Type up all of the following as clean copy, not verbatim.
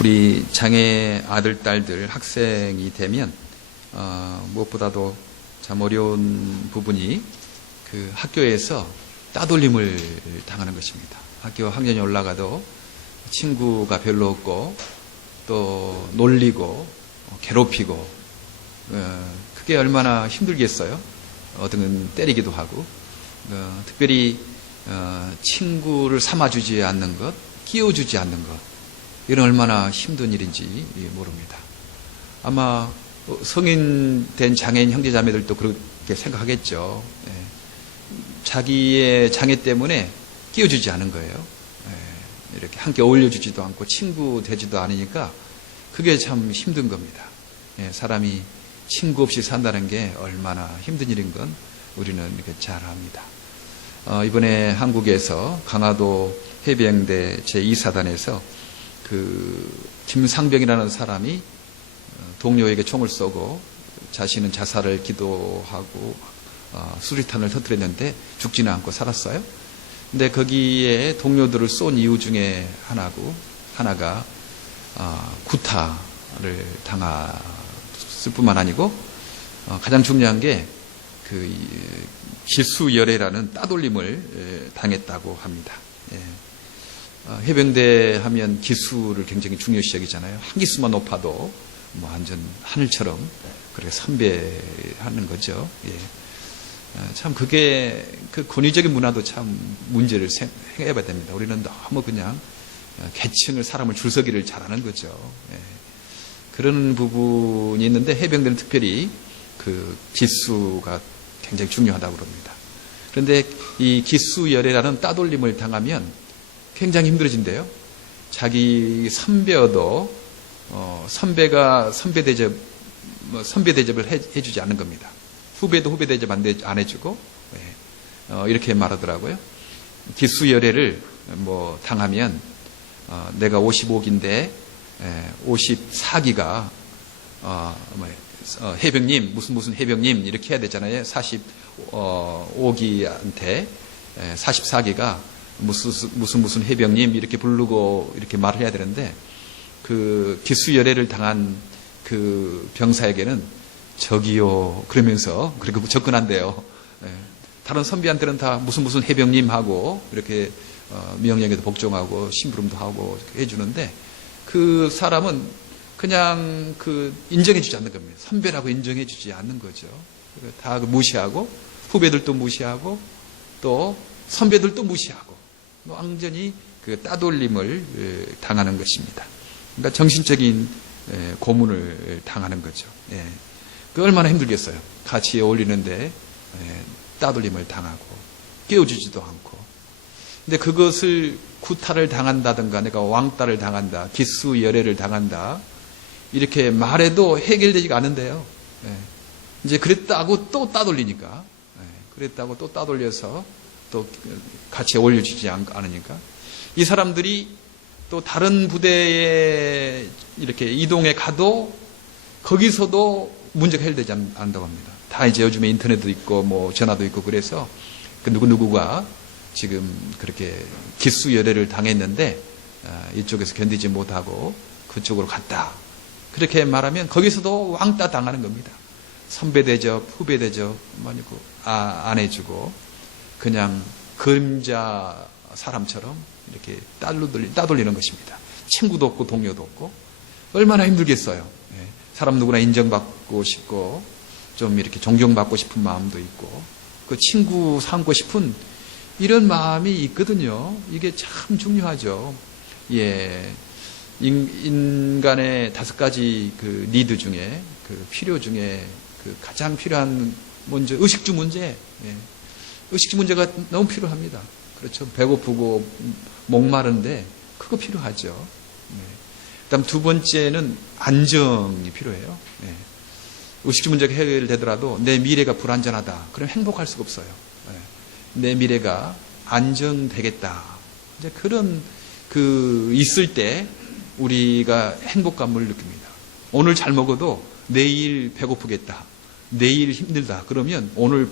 우리 장애 아들, 딸들 학생이 되면 무엇보다도 참 어려운 부분이 그 학교에서 따돌림을 당하는 것입니다. 학교 학년이 올라가도 친구가 별로 없고 또 놀리고 괴롭히고 그게 얼마나 힘들겠어요. 어떤 때리기도 하고 특별히 친구를 삼아주지 않는 것, 끼워주지 않는 것, 이건 얼마나 힘든 일인지 모릅니다. 아마 성인 된 장애인 형제자매들도 그렇게 생각하겠죠. 자기의 장애 때문에 끼워주지 않은 거예요. 이렇게 함께 어울려주지도 않고 친구 되지도 않으니까 그게 참 힘든 겁니다. 사람이 친구 없이 산다는 게 얼마나 힘든 일인 건 우리는 이렇게 잘 압니다. 이번에 한국에서 강화도 해병대 제2사단에서 그 김상병이라는 사람이 동료에게 총을 쏘고 자신은 자살을 기도하고 수리탄을 터뜨렸는데 죽지는 않고 살았어요. 근데 거기에 동료들을 쏜 이유 중에 하나가 구타를 당했을 뿐만 아니고 가장 중요한 게 그 기수열애라는 따돌림을 당했다고 합니다. 해병대 하면 기수를 굉장히 중요시 여기잖아요. 한 기수만 높아도 뭐 완전 하늘처럼 그렇게 선배하는 거죠. 참 그게 그 권위적인 문화도 참 문제를 생각해봐야 됩니다. 우리는 너무 그냥 계층을 사람을 줄서기를 잘하는 거죠. 그런 부분이 있는데 해병대는 특별히 그 기수가 굉장히 중요하다고 그럽니다. 그런데 이 기수열애라는 따돌림을 당하면 굉장히 힘들어진대요. 자기 선배여도 선배가 선배 대접을 해주지 않는 겁니다. 후배도 후배 대접 안 해주고 이렇게 말하더라고요. 기수열애를 뭐 당하면 내가 55기인데 54기가 해병님 무슨 해병님 이렇게 해야 되잖아요. 45기한테 44기가 무슨 해병님 이렇게 부르고 이렇게 말을 해야 되는데 그 기수열애를 당한 그 병사에게는 저기요 그러면서 그렇게 접근한대요. 다른 선배한테는 다 무슨 해병님 하고 이렇게 명령에도 복종하고 심부름도 하고 해주는데 그 사람은 그냥 그 인정해주지 않는 겁니다. 선배라고 인정해주지 않는 거죠. 다 무시하고 후배들도 무시하고 또 선배들도 무시하고 완전히 그 따돌림을 당하는 것입니다. 그러니까 정신적인 고문을 당하는 거죠. 그 얼마나 힘들겠어요. 같이 어울리는데 따돌림을 당하고 깨워주지도 않고. 근데 그것을 구타를 당한다든가 내가 왕따를 당한다, 기수열애를 당한다 이렇게 말해도 해결되지가 않는데요. 이제 그랬다고 또 따돌리니까 그랬다고 또 따돌려서 또 같이 어울려주지 않으니까 이 사람들이 또 다른 부대에 이렇게 이동해 가도 거기서도 문제가 해결되지 않는다고 합니다. 다 이제 요즘에 인터넷도 있고 뭐 전화도 있고 그래서 그 누구누구가 지금 그렇게 기수열애를 당했는데 이쪽에서 견디지 못하고 그쪽으로 갔다. 그렇게 말하면 거기서도 왕따 당하는 겁니다. 선배 대접, 후배 대접 안 해주고 그냥 그림자 사람처럼 이렇게 따돌리는 것입니다. 친구도 없고 동료도 없고 얼마나 힘들겠어요. 사람 누구나 인정받고 싶고 좀 이렇게 존경받고 싶은 마음도 있고 그 친구 삼고 싶은 이런 마음이 있거든요. 이게 참 중요하죠. 인간의 5가지 그 니드 중에 그 필요 중에 그 가장 필요한 먼저 의식주 문제. 의식주 문제가 너무 필요합니다. 그렇죠. 배고프고 목마른데 그거 필요하죠. 그다음 두 번째는 안정이 필요해요. 의식주 문제가 해결되더라도 내 미래가 불안전하다. 그럼 행복할 수가 없어요. 내 미래가 안정되겠다. 이제 그런 그 있을 때 우리가 행복감을 느낍니다. 오늘 잘 먹어도 내일 배고프겠다. 내일 힘들다. 그러면 오늘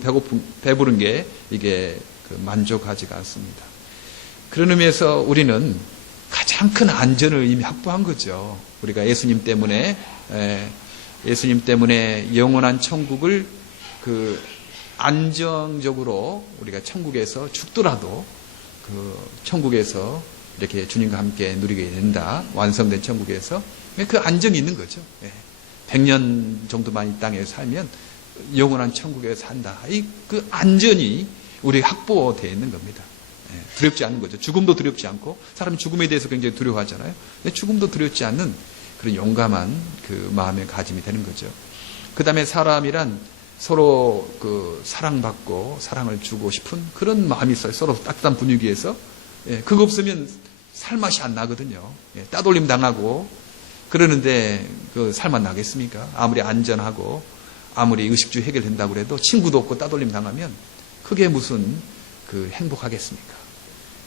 배부른 게 이게 만족하지가 않습니다. 그런 의미에서 우리는 가장 큰 안전을 이미 확보한 거죠. 우리가 예수님 때문에 영원한 천국을 그 안정적으로 우리가 천국에서 죽더라도 그 천국에서 이렇게 주님과 함께 누리게 된다. 완성된 천국에서 그 안정이 있는 거죠. 100년 정도만 이 땅에 살면 영원한 천국에 산다. 그 안전이 우리 확보되어 있는 겁니다. 두렵지 않은 거죠. 죽음도 두렵지 않고, 사람이 죽음에 대해서 굉장히 두려워하잖아요. 근데 죽음도 두렵지 않는 그런 용감한 그 마음의 가짐이 되는 거죠. 그 다음에 사람이란 서로 그 사랑받고 사랑을 주고 싶은 그런 마음이 있어요. 서로 따뜻한 분위기에서. 그거 없으면 살맛이 안 나거든요. 따돌림 당하고 그러는데 그 살맛 나겠습니까? 아무리 안전하고 아무리 의식주 해결된다고 해도 친구도 없고 따돌림 당하면 그게 무슨 그 행복하겠습니까?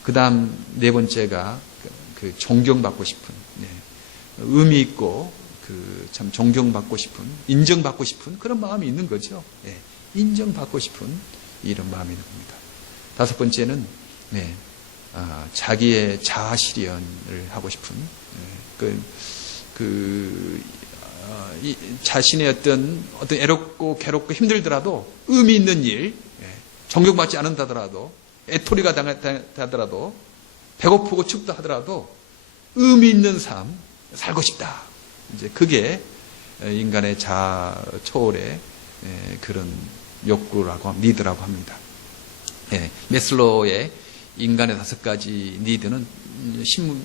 그 다음 네 번째가 그 존경받고 싶은, 의미 있고 그 참 존경받고 싶은, 인정받고 싶은 그런 마음이 있는 거죠. 인정받고 싶은 이런 마음이 있는 겁니다. 다섯 번째는 자기의 자아 실현을 하고 싶은 자신의 어떤 애롭고 괴롭고 힘들더라도 의미 있는 일, 존경받지 않는다더라도 애토리가 당하더라도 배고프고 춥다 하더라도 의미 있는 삶 살고 싶다. 이제 그게 인간의 자아 초월의 그런 욕구라고 니드라고 합니다. 메슬로우의 인간의 5가지 니드는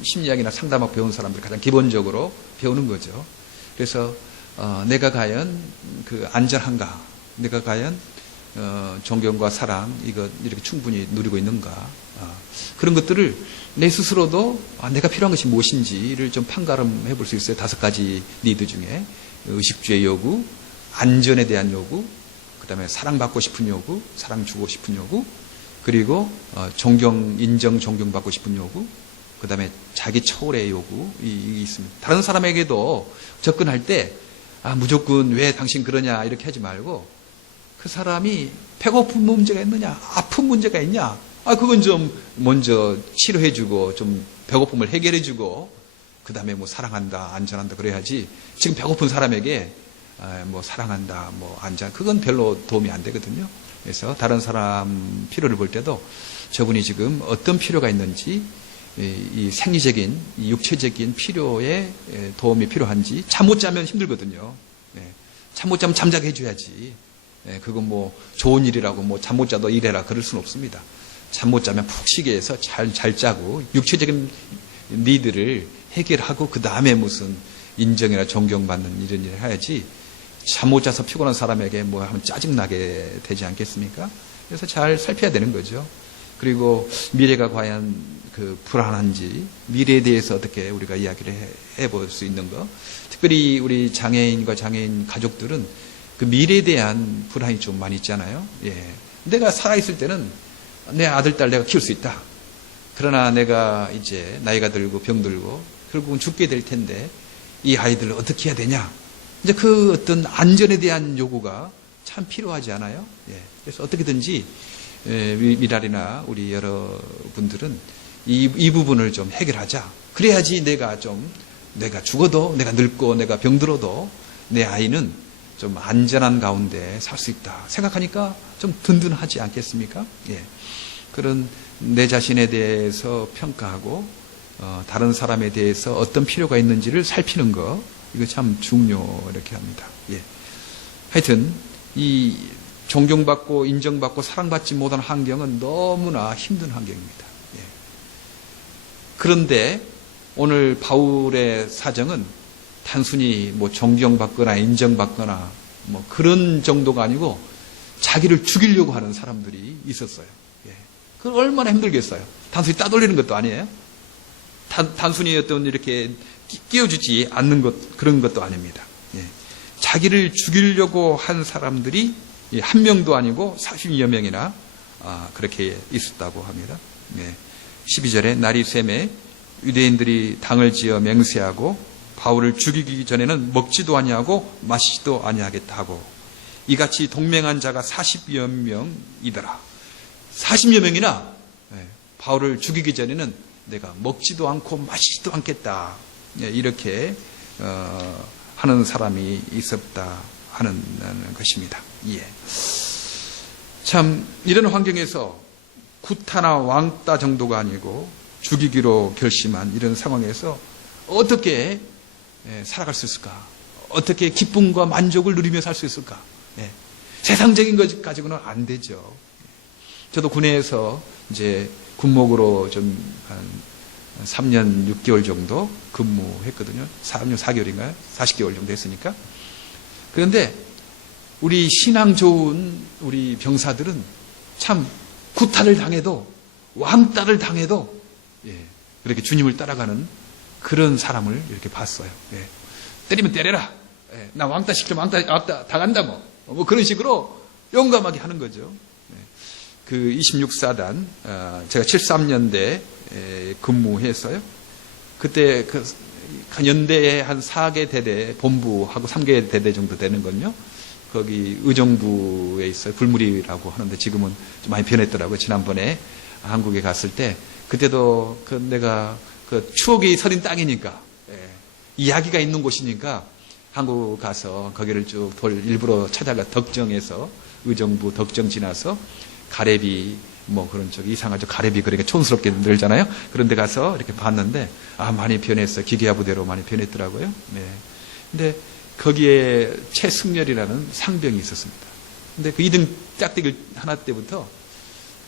심리학이나 상담학 배운 사람들이 가장 기본적으로 배우는 거죠. 그래서 내가 과연 그 안전한가, 내가 과연 존경과 사랑 이렇게 충분히 누리고 있는가, 그런 것들을 내 스스로도 내가 필요한 것이 무엇인지를 좀 판가름해 볼 수 있어요. 5가지 니드 중에 의식주의 요구, 안전에 대한 요구, 그 다음에 사랑받고 싶은 요구, 사랑 주고 싶은 요구, 그리고 인정, 존경받고 싶은 요구, 그 다음에 자기 초월의 요구 이 있습니다. 다른 사람에게도 접근할 때 무조건 왜 당신 그러냐 이렇게 하지 말고, 그 사람이 배고픈 문제가 있느냐, 아픈 문제가 있냐, 그건 좀 먼저 치료해주고 좀 배고픔을 해결해주고 그 다음에 뭐 사랑한다, 안전한다 그래야지, 지금 배고픈 사람에게 뭐 사랑한다, 뭐 안전, 그건 별로 도움이 안 되거든요. 그래서 다른 사람 필요를 볼 때도 저분이 지금 어떤 필요가 있는지, 이 생리적인, 이 육체적인 필요에 도움이 필요한지, 잠 못 자면 힘들거든요. 잠 못 자면 잠자게 해줘야지. 그건 뭐 좋은 일이라고 뭐 잠 못 자도 일해라 그럴 수는 없습니다. 잠 못 자면 푹 쉬게 해서 잘 자고 육체적인 니드를 해결하고 그 다음에 무슨 인정이나 존경받는 이런 일을 해야지, 잠 못 자서 피곤한 사람에게 뭐 하면 짜증나게 되지 않겠습니까? 그래서 잘 살펴야 되는 거죠. 그리고 미래가 과연 그 불안한지, 미래에 대해서 어떻게 우리가 이야기를 해볼 수 있는 거. 특별히 우리 장애인과 장애인 가족들은 그 미래에 대한 불안이 좀 많이 있잖아요. 내가 살아있을 때는 내 아들, 딸 내가 키울 수 있다. 그러나 내가 이제 나이가 들고 병들고 결국은 죽게 될 텐데 이 아이들을 어떻게 해야 되냐. 이제 그 어떤 안전에 대한 요구가 참 필요하지 않아요? 그래서 어떻게든지 미랄이나 우리 여러분들은 이 부분을 좀 해결하자. 그래야지 내가 죽어도, 내가 늙고 내가 병들어도 내 아이는 좀 안전한 가운데 살 수 있다 생각하니까 좀 든든하지 않겠습니까? 그런 내 자신에 대해서 평가하고 다른 사람에 대해서 어떤 필요가 있는지를 살피는 거, 이거 참 중요 이렇게 합니다. 하여튼 이 존경받고 인정받고 사랑받지 못한 환경은 너무나 힘든 환경입니다. 그런데 오늘 바울의 사정은 단순히 뭐 존경받거나 인정받거나 뭐 그런 정도가 아니고 자기를 죽이려고 하는 사람들이 있었어요. 그건 얼마나 힘들겠어요. 단순히 따돌리는 것도 아니에요. 단순히 어떤 이렇게 끼워주지 않는 것, 그런 것도 아닙니다. 자기를 죽이려고 한 사람들이 한 명도 아니고 40여 명이나 그렇게 있었다고 합니다. 12절에 날이 샘에 유대인들이 당을 지어 맹세하고 바울을 죽이기 전에는 먹지도 아니하고 마시지도 아니하겠다 하고, 이같이 동맹한 자가 40여 명이더라. 40여 명이나 바울을 죽이기 전에는 내가 먹지도 않고 마시지도 않겠다. 이렇게 하는 사람이 있었다 하는 것입니다. 예. 참 이런 환경에서 구타나 왕따 정도가 아니고 죽이기로 결심한 이런 상황에서 어떻게 살아갈 수 있을까? 어떻게 기쁨과 만족을 누리며 살 수 있을까? 세상적인 것 가지고는 안 되죠. 저도 군에서 이제 군목으로 좀 한 3년 6개월 정도 근무했거든요. 3년 4개월인가요? 40개월 정도 했으니까. 그런데 우리 신앙 좋은 우리 병사들은 참 구타를 당해도 왕따를 당해도 그렇게 주님을 따라가는 그런 사람을 이렇게 봤어요. 때리면 때려라. 나 왕따 시키면 왕따 당한다 뭐 그런 식으로 용감하게 하는 거죠. 그 26사단 제가 73년대 근무했어요. 그때 그 연대에 한 4개 대대 본부하고 3개 대대 정도 되는 건요. 거기 의정부에 있어요. 불무리라고 하는데 지금은 좀 많이 변했더라고요. 지난번에 한국에 갔을 때 그때도 내가 추억이 서린 땅이니까 이야기가 있는 곳이니까 한국 가서 거기를 쭉 일부러 찾아가 덕정에서 의정부 덕정 지나서 가래비 그런 쪽 이상하죠. 가래비 그러니까 촌스럽게 늘잖아요. 그런 데 가서 이렇게 봤는데 많이 변했어요. 기계화 부대로 많이 변했더라고요. 근데 거기에 최승렬이라는 상병이 있었습니다. 근데 그 2등 짝대기 하나 때부터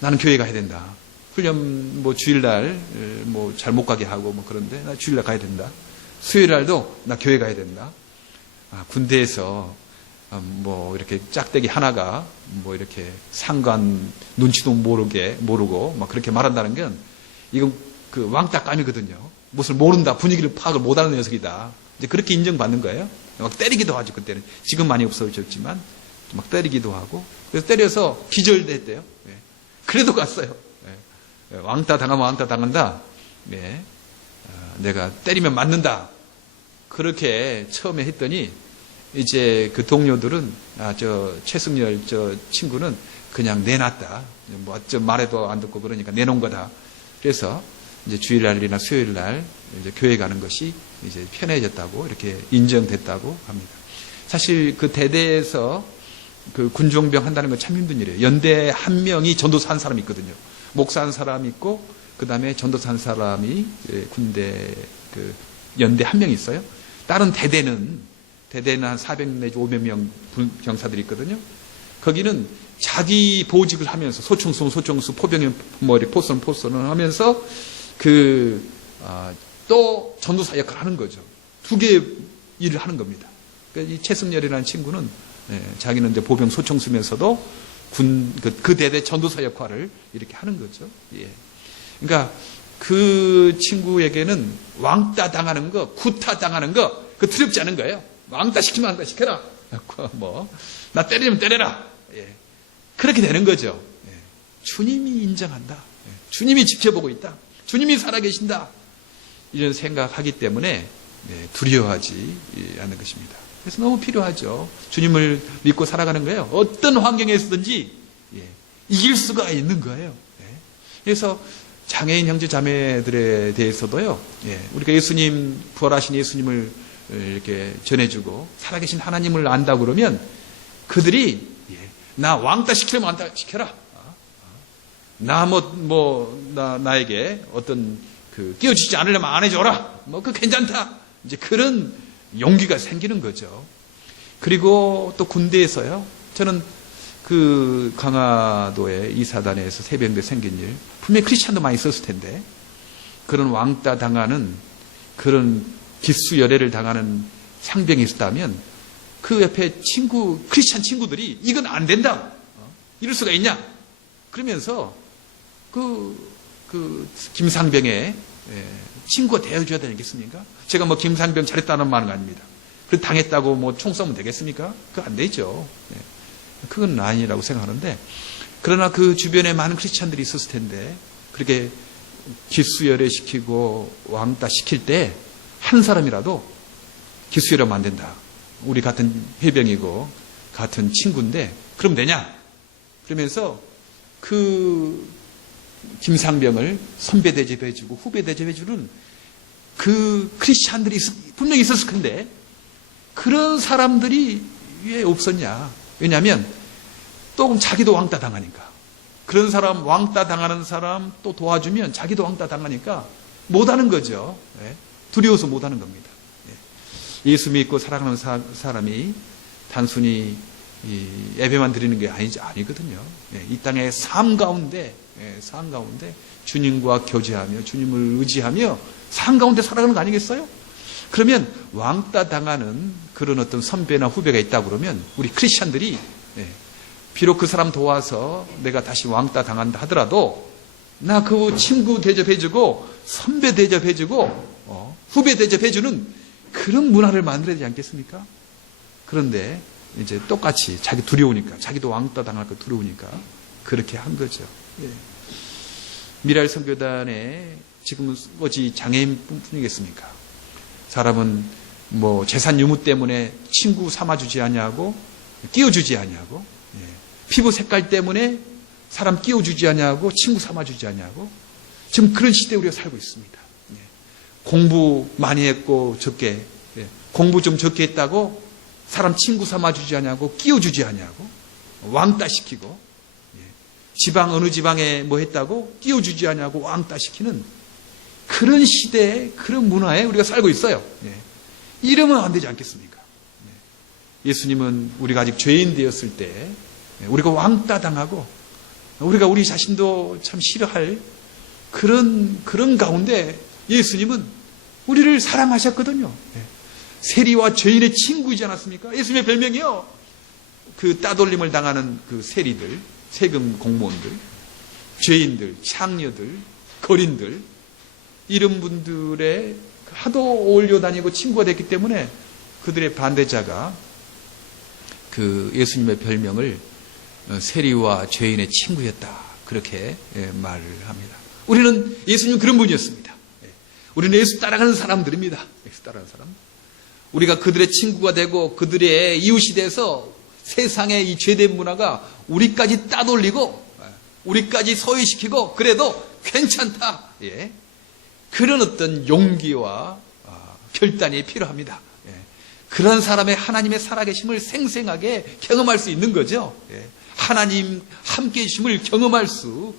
나는 교회 가야 된다. 훈련 주일날 잘 못 가게 하고 그런데 나 주일날 가야 된다. 수요일날도 나 교회 가야 된다. 군대에서 이렇게 짝대기 하나가 이렇게 상관 눈치도 모르고 막 그렇게 말한다는 건 이건 그 왕따감이거든요. 무엇을 모른다, 분위기를 파악을 못하는 녀석이다. 이제 그렇게 인정받는 거예요. 막 때리기도 하죠, 그때는. 지금 많이 없어졌지만 막 때리기도 하고. 그래서 때려서 기절했대요. 그래도 갔어요. 왕따 당하면 왕따 당한다. 내가 때리면 맞는다. 그렇게 처음에 했더니 이제 그 동료들은 최승열 친구는 그냥 내놨다. 말해도 안 듣고 그러니까 내놓은 거다. 그래서 이제 주일날이나 수요일날 이제 교회 가는 것이 이제 편해졌다고 이렇게 인정됐다고 합니다. 사실 그 대대에서 그 군종병 한다는 건 참 힘든 일이에요. 연대 한 명이 전도사 한 사람이 있거든요. 목사 한 사람 있고 그 다음에 전도사 한 사람이 군대 그 연대 한 명 있어요. 다른 대대는 한 400 내지 500명 병사들이 있거든요. 거기는 자기 보직을 하면서 소총수, 포병연 포선을 하면서 또 전도사 역할을 하는 거죠. 두 개의 일을 하는 겁니다. 그러니까 이 최승열이라는 친구는 자기는 이제 보병 소총수면서도 그 대대 전도사 역할을 이렇게 하는 거죠. 그러니까 그 친구에게는 왕따 당하는 거, 구타 당하는 거, 그 두렵지 않은 거예요. 왕따 시키면 왕따 시켜라. 나 때리면 때려라. 그렇게 되는 거죠. 주님이 인정한다. 주님이 지켜보고 있다. 주님이 살아계신다. 이런 생각하기 때문에 두려워하지 않는 것입니다. 그래서 너무 필요하죠. 주님을 믿고 살아가는 거예요. 어떤 환경에서든지 이길 수가 있는 거예요. 그래서 장애인 형제 자매들에 대해서도요. 우리가 예수님 부활하신 예수님을 이렇게 전해주고 살아계신 하나님을 안다 그러면 그들이 나 왕따 시키려면 왕따 시켜라. 나에게 어떤 끼워주지 않으려면 안 해줘라. 그 괜찮다. 이제 그런 용기가 생기는 거죠. 그리고 또 군대에서요. 저는 그 강화도의 이 사단에서 새병대 생긴 일, 분명히 크리스찬도 많이 있었을 텐데, 그런 왕따 당하는, 그런 기수열애를 당하는 상병이 있었다면, 그 옆에 크리스찬 친구들이 이건 안 된다. 이럴 수가 있냐? 그러면서 김상병의 친구가 되어줘야 되겠습니까? 제가 김상병 잘했다는 말은 아닙니다. 그 당했다고 총 쏘면 되겠습니까? 그거 안 되죠. 그건 아니라고 생각하는데, 그러나 그 주변에 많은 크리스찬들이 있었을 텐데, 그렇게 기수열애시키고 왕따 시킬 때, 한 사람이라도 기수열애하면 안 된다. 우리 같은 해병이고, 같은 친구인데, 그럼 되냐? 그러면서 김상병을 선배 대접해주고 후배 대접해주는 그 크리스찬들이 분명히 있었을 텐데 그런 사람들이 왜 없었냐? 왜냐하면 또 자기도 왕따 당하니까. 그런 사람, 왕따 당하는 사람 또 도와주면 자기도 왕따 당하니까 못하는 거죠. 두려워서 못하는 겁니다. 예수 믿고 사랑하는 사람이 단순히 예배만 드리는 게 아니거든요. 이 땅의 삶 가운데 주님과 교제하며 주님을 의지하며 삶 가운데 살아가는 거 아니겠어요? 그러면 왕따 당하는 그런 어떤 선배나 후배가 있다 그러면 우리 크리스찬들이 비록 그 사람 도와서 내가 다시 왕따 당한다 하더라도 나 그 친구 대접해주고 선배 대접해주고 후배 대접해주는 그런 문화를 만들어야 되지 않겠습니까? 그런데 이제 똑같이 자기 두려우니까 자기도 왕따 당할 거 두려우니까 그렇게 한 거죠. 미랄 선교단에 지금은 어찌 장애인 뿐이겠습니까? 사람은 뭐 재산 유무 때문에 친구 삼아주지 않냐고 끼워주지 않냐고 피부 색깔 때문에 사람 끼워주지 않냐고 친구 삼아주지 않냐고 지금 그런 시대에 우리가 살고 있습니다. 공부 많이 했고 적게 공부 좀 적게 했다고 사람 친구 삼아주지 않냐고 끼워주지 않냐고 왕따시키고 지방 어느 지방에 뭐 했다고 끼워주지 않냐고 왕따시키는 그런 시대에 그런 문화에 우리가 살고 있어요. 이러면 안 되지 않겠습니까? 예수님은 우리가 아직 죄인 되었을 때 우리가 왕따 당하고 우리가 우리 자신도 참 싫어할 그런 가운데 예수님은 우리를 사랑하셨거든요. 세리와 죄인의 친구이지 않았습니까? 예수님의 별명이요. 그 따돌림을 당하는 그 세리들, 세금 공무원들, 죄인들, 창녀들, 거린들 이런 분들의 하도 어울려 다니고 친구가 됐기 때문에 그들의 반대자가 그 예수님의 별명을 세리와 죄인의 친구였다. 그렇게 말을 합니다. 우리는 예수님 그런 분이었습니다. 우리는 예수 따라가는 사람들입니다. 예수 따라가는 사람. 우리가 그들의 친구가 되고 그들의 이웃이 돼서 세상의 이 죄된 문화가 우리까지 따돌리고 우리까지 소외시키고 그래도 괜찮다. 그런 어떤 용기와 결단이 필요합니다. 그런 사람의 하나님의 살아계심을 생생하게 경험할 수 있는 거죠. 하나님 함께 계심을 경험할 수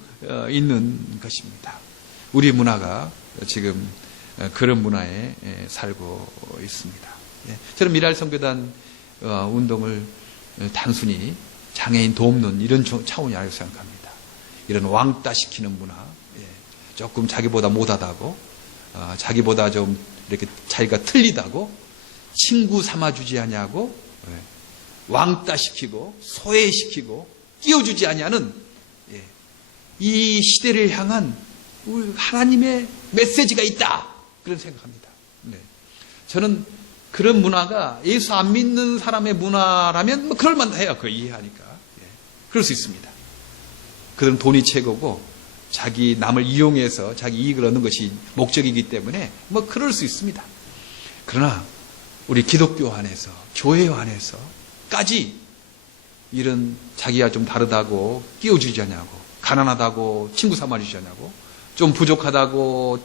있는 것입니다. 우리 문화가 지금 그런 문화에 살고 있습니다. 저는 미랄 선교단 운동을 단순히 장애인 돕는 이런 차원이 아니라고 생각합니다. 이런 왕따시키는 문화, 조금 자기보다 못하다고, 자기보다 좀 이렇게 자기가 틀리다고, 친구 삼아주지 않냐고, 왕따시키고, 소외시키고, 끼워주지 않냐는 이 시대를 향한 하나님의 메시지가 있다. 그런 생각합니다. 저는 그런 문화가 예수 안 믿는 사람의 문화라면 뭐 그럴 만해요. 그걸 이해하니까. 그럴 수 있습니다. 그들은 돈이 최고고 자기 남을 이용해서 자기 이익을 얻는 것이 목적이기 때문에 뭐 그럴 수 있습니다. 그러나 우리 기독교 안에서 교회 안에서까지 이런 자기가 좀 다르다고 끼워주지 않냐고 가난하다고 친구 삼아주지 않냐고 좀 부족하다고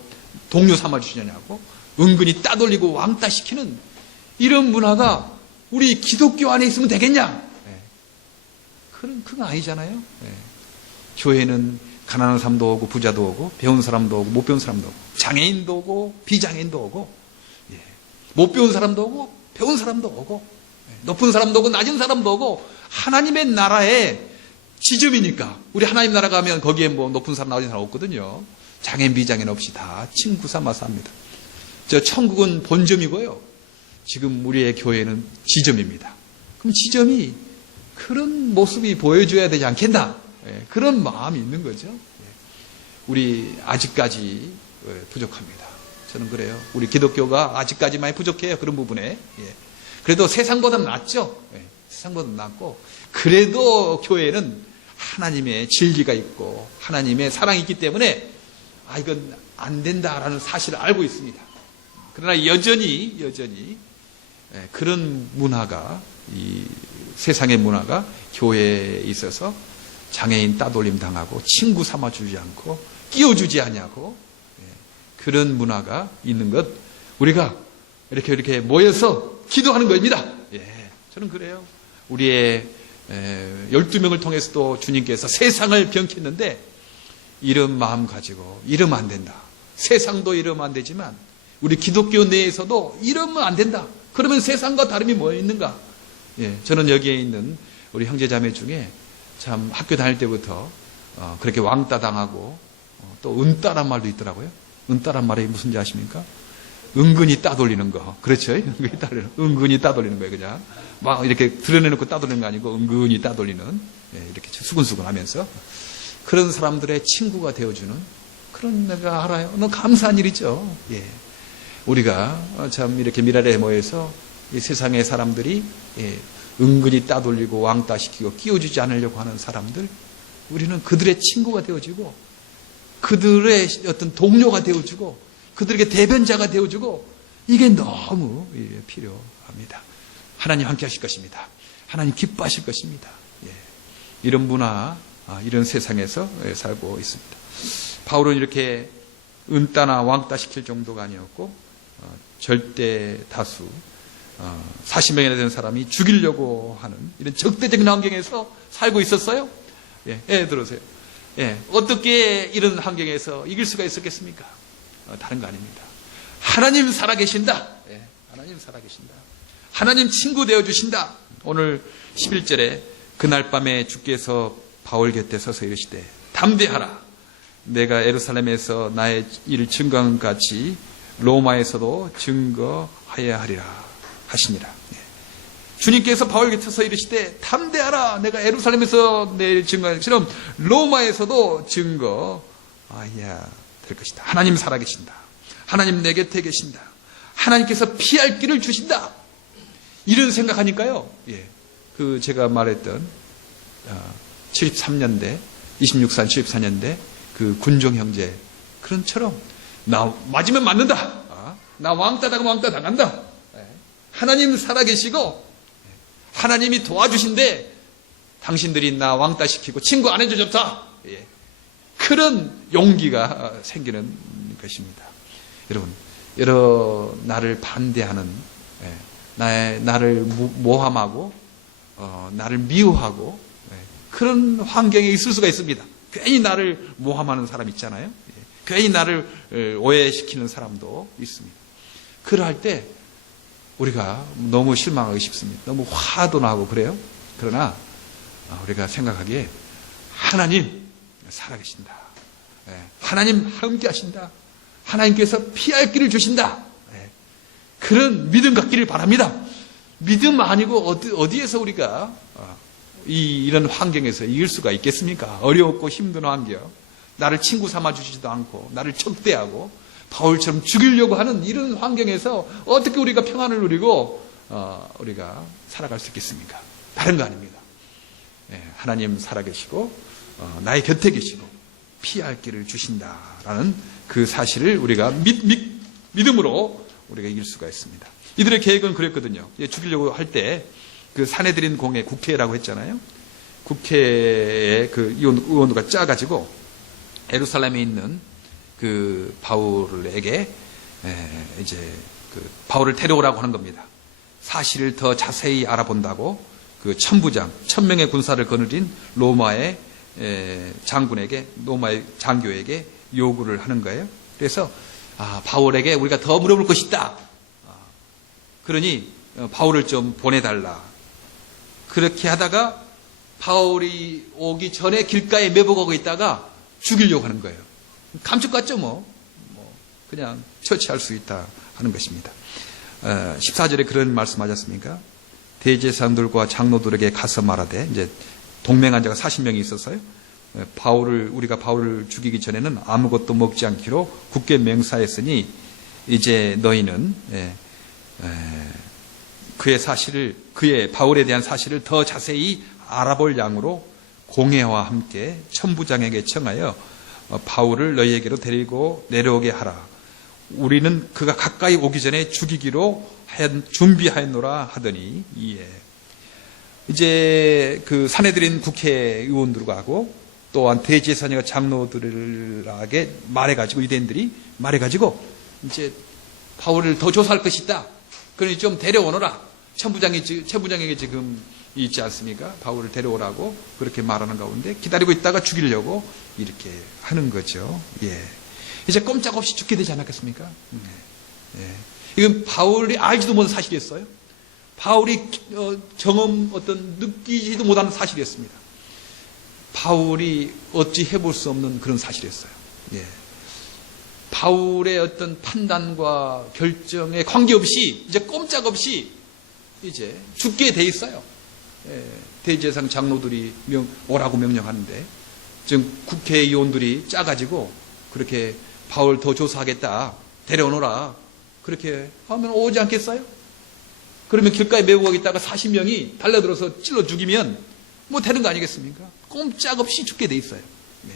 동료 삼아주지 않냐고 은근히 따돌리고 왕따시키는 이런 문화가 우리 기독교 안에 있으면 되겠냐? 그건 아니잖아요. 교회는 가난한 사람도 오고 부자도 오고 배운 사람도 오고 못 배운 사람도 오고 장애인도 오고 비장애인도 오고 못 배운 사람도 오고 배운 사람도 오고 높은 사람도 오고 낮은 사람도 오고 하나님의 나라의 지점이니까 우리 하나님 나라 가면 거기에 뭐 높은 사람 낮은 사람 없거든요. 장애인 비장애인 없이 다 친구 삼아서 합니다. 저 천국은 본점이고요. 지금 우리의 교회는 지점입니다. 그럼 지점이 그런 모습이 보여줘야 되지 않겠나? 그런 마음이 있는 거죠. 우리 아직까지 부족합니다. 저는 그래요. 우리 기독교가 아직까지 많이 부족해요. 그런 부분에. 그래도 세상보다는 낫죠. 세상보다는 낫고 그래도 교회는 하나님의 진리가 있고 하나님의 사랑이 있기 때문에 이건 안 된다라는 사실을 알고 있습니다. 그러나 여전히 그런 문화가 이 세상의 문화가 교회에 있어서 장애인 따돌림 당하고 친구 삼아주지 않고 끼워주지 않냐고 그런 문화가 있는 것 우리가 이렇게 모여서 기도하는 겁니다. 저는 그래요. 우리의 12명을 통해서도 주님께서 세상을 병했는데 이런 마음 가지고 이러면 안 된다. 세상도 이러면 안 되지만 우리 기독교 내에서도 이러면 안 된다. 그러면 세상과 다름이 뭐 있는가? 저는 여기에 있는 우리 형제자매 중에 참 학교 다닐 때부터 그렇게 왕따 당하고 또 은따란 말도 있더라고요. 은따란 말이 무슨지 아십니까? 은근히 따돌리는 거. 그렇죠? 은근히 따돌리는 거예요. 그냥 막 이렇게 드러내놓고 따돌리는 거 아니고 은근히 따돌리는, 이렇게 수근수근 하면서 그런 사람들의 친구가 되어주는 그런 내가 알아요. 너무 감사한 일이죠. 우리가 참 이렇게 미라레에 모여서 이 세상의 사람들이 은근히 따돌리고 왕따시키고 끼워주지 않으려고 하는 사람들, 우리는 그들의 친구가 되어주고 그들의 어떤 동료가 되어주고 그들에게 대변자가 되어주고 이게 너무 필요합니다. 하나님 함께 하실 것입니다. 하나님 기뻐하실 것입니다. 이런 문화, 이런 세상에서 살고 있습니다. 바울은 이렇게 은따나 왕따 시킬 정도가 아니었고 절대 다수 40명이나 되는 사람이 죽이려고 하는 이런 적대적인 환경에서 살고 있었어요. 들으세요. 어떻게 이런 환경에서 이길 수가 있었겠습니까? 다른 거 아닙니다. 하나님 살아계신다. 하나님 살아계신다. 하나님 친구 되어주신다. 오늘 11절에 그날 밤에 주께서 바울 곁에 서서 이르시되 담대하라. 내가 예루살렘에서 나의 일을 증거한 같이 로마에서도 증거하여야 하리라 하시니라. 주님께서 바울 곁에 서서 이르시되 담대하라. 내가 예루살렘에서 내 일 증거한 것처럼 로마에서도 증거하여야 될 것이다. 하나님 살아계신다. 하나님 내 곁에 계신다. 하나님께서 피할 길을 주신다. 이런 생각하니까요. 그 제가 말했던 73년대 26산 74년대 그 군종 형제 그런처럼 나 맞으면 맞는다. 나 왕따 당하면 왕따 당한다. 하나님 살아계시고 하나님이 도와주신데 당신들이 나 왕따 시키고 친구 안 해줘 좋다. 그런 용기가 생기는 것입니다. 여러분, 나를 반대하는, 나를 모함하고, 나를 미워하고, 그런 환경에 있을 수가 있습니다. 괜히 나를 모함하는 사람 있잖아요. 괜히 나를 오해시키는 사람도 있습니다. 그럴 때 우리가 너무 실망하기 쉽습니다. 너무 화도 나고 그래요. 그러나 우리가 생각하기에 하나님 살아계신다. 하나님 함께 하신다. 하나님께서 피할 길을 주신다. 그런 믿음 갖기를 바랍니다. 믿음 아니고 어디에서 우리가 이런 환경에서 이길 수가 있겠습니까? 어렵고 힘든 환경. 나를 친구 삼아주지도 않고 나를 적대하고 바울처럼 죽이려고 하는 이런 환경에서 어떻게 우리가 평안을 누리고 우리가 살아갈 수 있겠습니까? 다른 거 아닙니다. 하나님 살아계시고 나의 곁에 계시고 피할 길을 주신다라는 그 사실을 우리가 믿음으로 우리가 이길 수가 있습니다. 이들의 계획은 그랬거든요. 죽이려고 할 때 그 사내들인 공회 국회라고 했잖아요. 국회에 그 의원들과 짜가지고 예루살렘에 있는 그 바울에게 이제 그 바울을 데려오라고 하는 겁니다. 사실을 더 자세히 알아본다고 그 1000명의 군사를 거느린 로마의 장군에게, 로마의 장교에게 요구를 하는 거예요. 그래서 바울에게 우리가 더 물어볼 것이 있다. 그러니 바울을 좀 보내달라. 그렇게 하다가 바울이 오기 전에 길가에 매복하고 있다가 죽이려고 하는 거예요. 감쪽 같죠 뭐. 그냥 처치할 수 있다 하는 것입니다. 14절에 그런 말씀 하셨습니까? 대제사장들과 장로들에게 가서 말하되, 이제 동맹한 자가 40명이 있었어요. 우리가 바울을 죽이기 전에는 아무것도 먹지 않기로 굳게 맹사했으니 이제 너희는 그의 바울에 대한 사실을 더 자세히 알아볼 양으로 공회와 함께 천부장에게 청하여 바울을 너희에게로 데리고 내려오게 하라. 우리는 그가 가까이 오기 전에 죽이기로 준비하였노라 하더니, 이제 그 사내들인 국회의원들하고 또한 대제사장과 장로들에게 말해가지고 유대인들이 말해가지고 이제 바울을 더 조사할 것이 있다. 그러니 좀 데려오너라. 천부장에게 지금 있지 않습니까? 바울을 데려오라고 그렇게 말하는 가운데 기다리고 있다가 죽이려고 이렇게 하는 거죠. 예. 이제 꼼짝없이 죽게 되지 않았겠습니까? 예. 이건 바울이 알지도 못한 사실이었어요. 바울이 느끼지도 못하는 사실이었습니다. 바울이 어찌 해볼 수 없는 그런 사실이었어요. 예. 바울의 어떤 판단과 결정에 관계없이 이제 꼼짝없이 이제 죽게 돼 있어요. 예. 대제사장 장로들이 오라고 명령하는데 지금 국회의원들이 짜가지고 그렇게 바울 더 조사하겠다. 데려오너라. 그렇게 하면 오지 않겠어요? 그러면 길가에 메고 가겠다가 40명이 달려들어서 찔러 죽이면 뭐 되는 거 아니겠습니까? 꼼짝없이 죽게 돼 있어요. 네.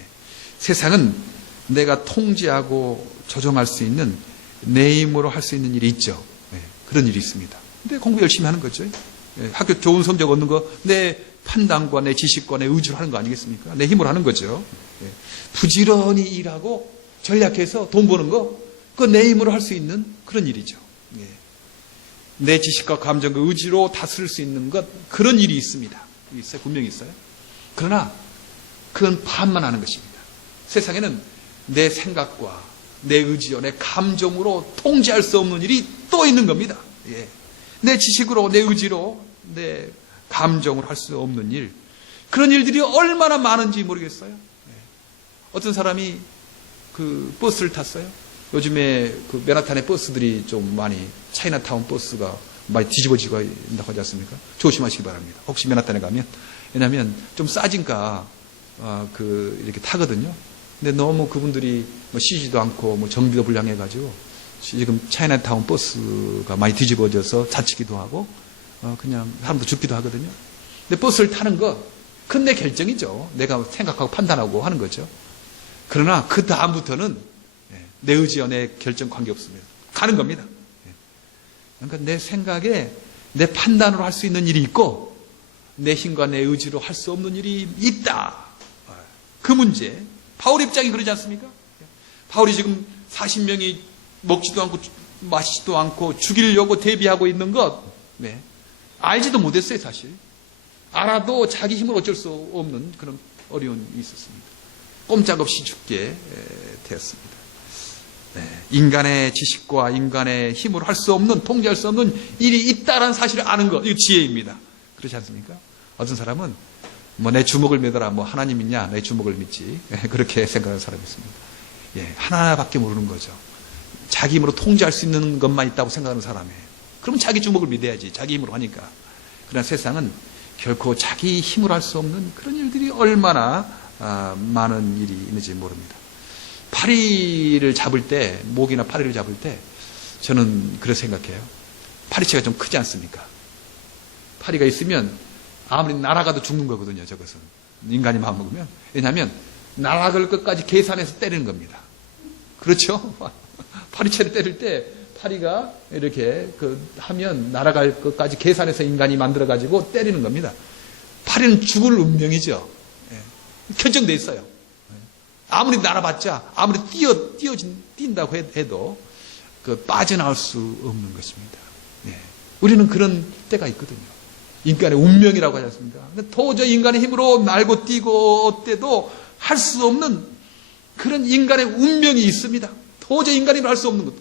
세상은 내가 통제하고 조정할 수 있는 내 힘으로 할 수 있는 일이 있죠. 네. 그런 일이 있습니다. 근데 공부 열심히 하는 거죠. 네. 학교 좋은 성적 얻는 거 내 판단과 내 지식과 내 의지로 하는 거 아니겠습니까? 내 힘으로 하는 거죠. 네. 부지런히 일하고 전략해서 돈 버는 거 그거 내 힘으로 할 수 있는 그런 일이죠. 네. 내 지식과 감정과 의지로 다스릴 수 있는 것 그런 일이 있습니다. 있어요. 분명히 있어요. 그러나 그건 반만 하는 것입니다. 세상에는 내 생각과 내 의지와 내 감정으로 통제할 수 없는 일이 또 있는 겁니다. 예. 내 지식으로 내 의지로 내 감정으로 할 수 없는 일 그런 일들이 얼마나 많은지 모르겠어요. 예. 어떤 사람이 그 버스를 탔어요. 요즘에 그 맨하탄의 버스들이 좀 많이 차이나타운 버스가 많이 뒤집어지고 있다고 하지 않습니까? 조심하시기 바랍니다. 혹시 맨하탄에 가면. 왜냐하면 좀 싸진가 이렇게 타거든요. 근데 너무 그분들이 뭐 쉬지도 않고 뭐 정비도 불량해가지고 지금 차이나타운 버스가 많이 뒤집어져서 다치기도 하고 그냥 사람도 죽기도 하거든요. 근데 버스를 타는 거 그건 내 결정이죠. 내가 생각하고 판단하고 하는 거죠. 그러나 그 다음부터는 내 의지와 내 결정 관계없습니다. 가는 겁니다. 그러니까 내 생각에 내 판단으로 할 수 있는 일이 있고 내 힘과 내 의지로 할 수 없는 일이 있다. 그 문제. 바울 입장이 그러지 않습니까? 바울이 지금 40명이 먹지도 않고 마시지도 않고 죽이려고 대비하고 있는 것 알지도 못했어요. 사실. 알아도 자기 힘으로 어쩔 수 없는 그런 어려움이 있었습니다. 꼼짝없이 죽게 되었습니다. 인간의 지식과 인간의 힘으로 할 수 없는, 통제할 수 없는 일이 있다는 사실을 아는 것, 이거 지혜입니다. 그렇지 않습니까? 어떤 사람은 뭐 내 주먹을 믿어라, 뭐 하나님 믿냐, 내 주먹을 믿지, 그렇게 생각하는 사람이 있습니다. 하나밖에 모르는 거죠. 자기 힘으로 통제할 수 있는 것만 있다고 생각하는 사람이에요. 그러면 자기 주먹을 믿어야지, 자기 힘으로 하니까. 그러나 세상은 결코 자기 힘으로 할 수 없는 그런 일들이 얼마나 많은 일이 있는지 모릅니다. 파리를 잡을 때, 모기나 파리를 잡을 때, 저는 그렇게 생각해요. 파리채가 좀 크지 않습니까? 파리가 있으면 아무리 날아가도 죽는 거거든요, 저것은. 인간이 마음 먹으면. 왜냐하면, 날아갈 것까지 계산해서 때리는 겁니다. 그렇죠? 파리채를 때릴 때, 파리가 이렇게 하면 날아갈 것까지 계산해서 인간이 만들어가지고 때리는 겁니다. 파리는 죽을 운명이죠. 결정돼 있어요. 아무리 날아봤자, 아무리 뛴다고 해도 빠져나올 수 없는 것입니다. 우리는 그런 때가 있거든요. 인간의 운명이라고 하지 않습니까? 도저히 인간의 힘으로 날고 뛰고 어때도 할 수 없는 그런 인간의 운명이 있습니다. 도저히 인간이 할 수 없는 것.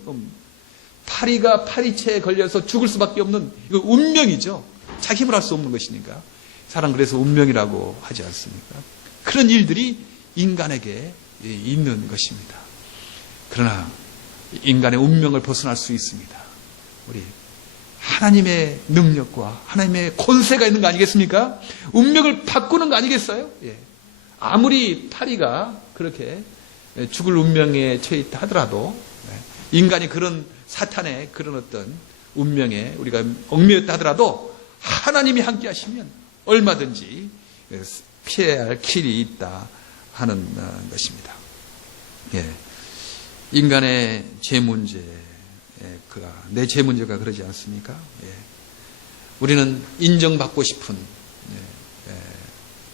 파리가 파리채에 걸려서 죽을 수밖에 없는 이거 운명이죠. 자기 힘으로 할 수 없는 것이니까. 사람 그래서 운명이라고 하지 않습니까? 그런 일들이 인간에게 있는 것입니다. 그러나 인간의 운명을 벗어날 수 있습니다. 우리 하나님의 능력과 하나님의 권세가 있는 거 아니겠습니까? 운명을 바꾸는 거 아니겠어요? 아무리 파리가 그렇게 죽을 운명에 처해 있다 하더라도 인간이 그런 사탄의 그런 어떤 운명에 우리가 얽매였다 하더라도 하나님이 함께 하시면 얼마든지 피해야 할 길이 있다 하는 것입니다. 인간의 죄 문제, 내 죄 문제가 그러지 않습니까? 우리는 인정받고 싶은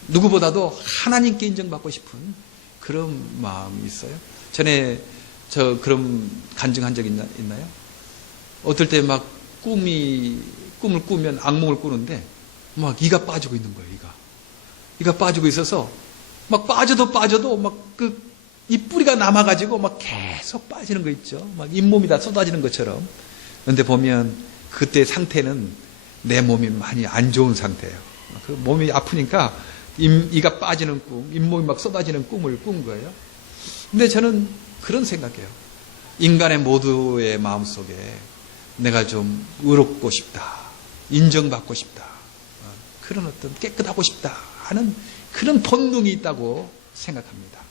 누구보다도 하나님께 인정받고 싶은 그런 마음이 있어요. 전에 저 그런 간증한 적 있나요? 어떨 때 막 꿈을 꾸면 악몽을 꾸는데 막 이가 빠지고 있는 거예요. 이가 빠지고 있어서 막 빠져도 막 이 뿌리가 남아가지고 막 계속 빠지는 거 있죠. 막 잇몸이 다 쏟아지는 것처럼. 그런데 보면 그때 상태는 내 몸이 많이 안 좋은 상태예요. 그 몸이 아프니까 이가 빠지는 꿈, 잇몸이 막 쏟아지는 꿈을 꾼 거예요. 근데 저는 그런 생각이에요. 인간의 모두의 마음속에 내가 좀 의롭고 싶다, 인정받고 싶다, 그런 어떤 깨끗하고 싶다 하는 그런 본능이 있다고 생각합니다.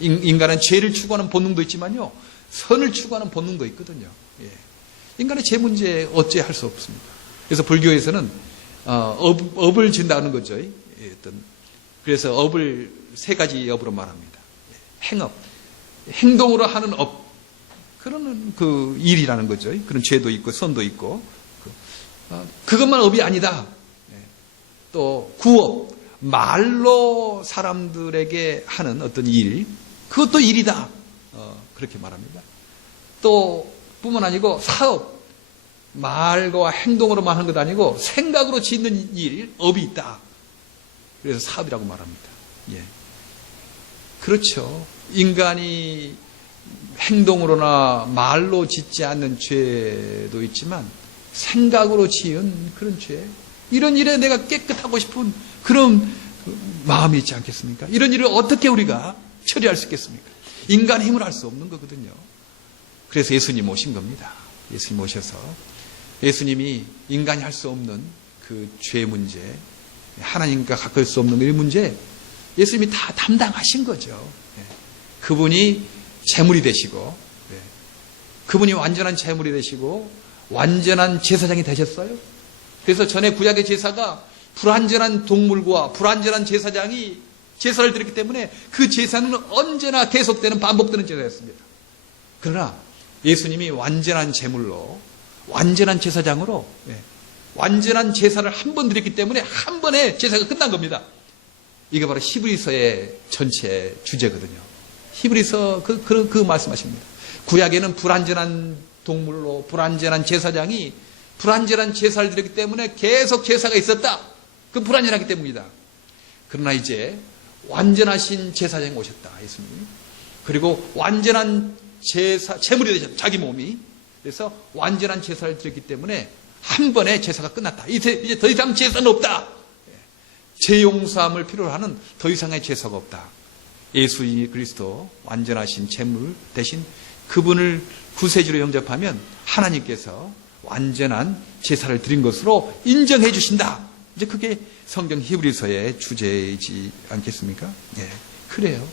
인간은 죄를 추구하는 본능도 있지만요, 선을 추구하는 본능도 있거든요. 인간의 죄 문제 어째 할 수 없습니다. 그래서 불교에서는 업을 진다는 거죠. 그래서 업을 세 가지 업으로 말합니다. 행업, 행동으로 하는 업, 그런 그 일이라는 거죠. 그런 죄도 있고 선도 있고, 그것만 업이 아니다. 또 구업, 말로 사람들에게 하는 어떤 일, 그것도 일이다. 그렇게 말합니다. 또 뿐만 아니고 사업, 말과 행동으로만 하는 것 아니고 생각으로 짓는 일, 업이 있다. 그래서 사업이라고 말합니다. 그렇죠. 인간이 행동으로나 말로 짓지 않는 죄도 있지만 생각으로 지은 그런 죄, 이런 일에 내가 깨끗하고 싶은 그런 마음이 있지 않겠습니까? 이런 일을 어떻게 우리가 처리할 수 있겠습니까? 인간의 힘을 할 수 없는 거거든요. 그래서 예수님 오신 겁니다. 예수님 오셔서 예수님이 인간이 할 수 없는 그 죄 문제, 하나님과 가까울 수 없는 이 문제, 예수님이 다 담당하신 거죠. 그분이 제물이 되시고, 그분이 완전한 제물이 되시고 완전한 제사장이 되셨어요. 그래서 전에 구약의 제사가 불완전한 동물과 불완전한 제사장이 제사를 드렸기 때문에 그 제사는 언제나 계속되는 반복되는 제사였습니다. 그러나 예수님이 완전한 제물로, 완전한 제사장으로 완전한 제사를 한 번 드렸기 때문에 한 번에 제사가 끝난 겁니다. 이게 바로 히브리서의 전체 주제거든요. 히브리서 그 말씀하십니다. 구약에는 불완전한 동물로 불완전한 제사장이 불완전한 제사를 드렸기 때문에 계속 제사가 있었다. 그 불완전하기 때문이다. 그러나 이제 완전하신 제사장이 오셨다. 예수님. 그리고 완전한 제물이 되셨다. 자기 몸이. 그래서 완전한 제사를 드렸기 때문에 한 번에 제사가 끝났다. 이제 더 이상 제사는 없다. 죄 용서함을 필요로 하는 더 이상의 제사가 없다. 예수 그리스도 완전하신 제물 대신 그분을 구세주로 영접하면 하나님께서 완전한 제사를 드린 것으로 인정해 주신다. 이제 그게 성경 히브리서의 주제이지 않겠습니까? 그래요.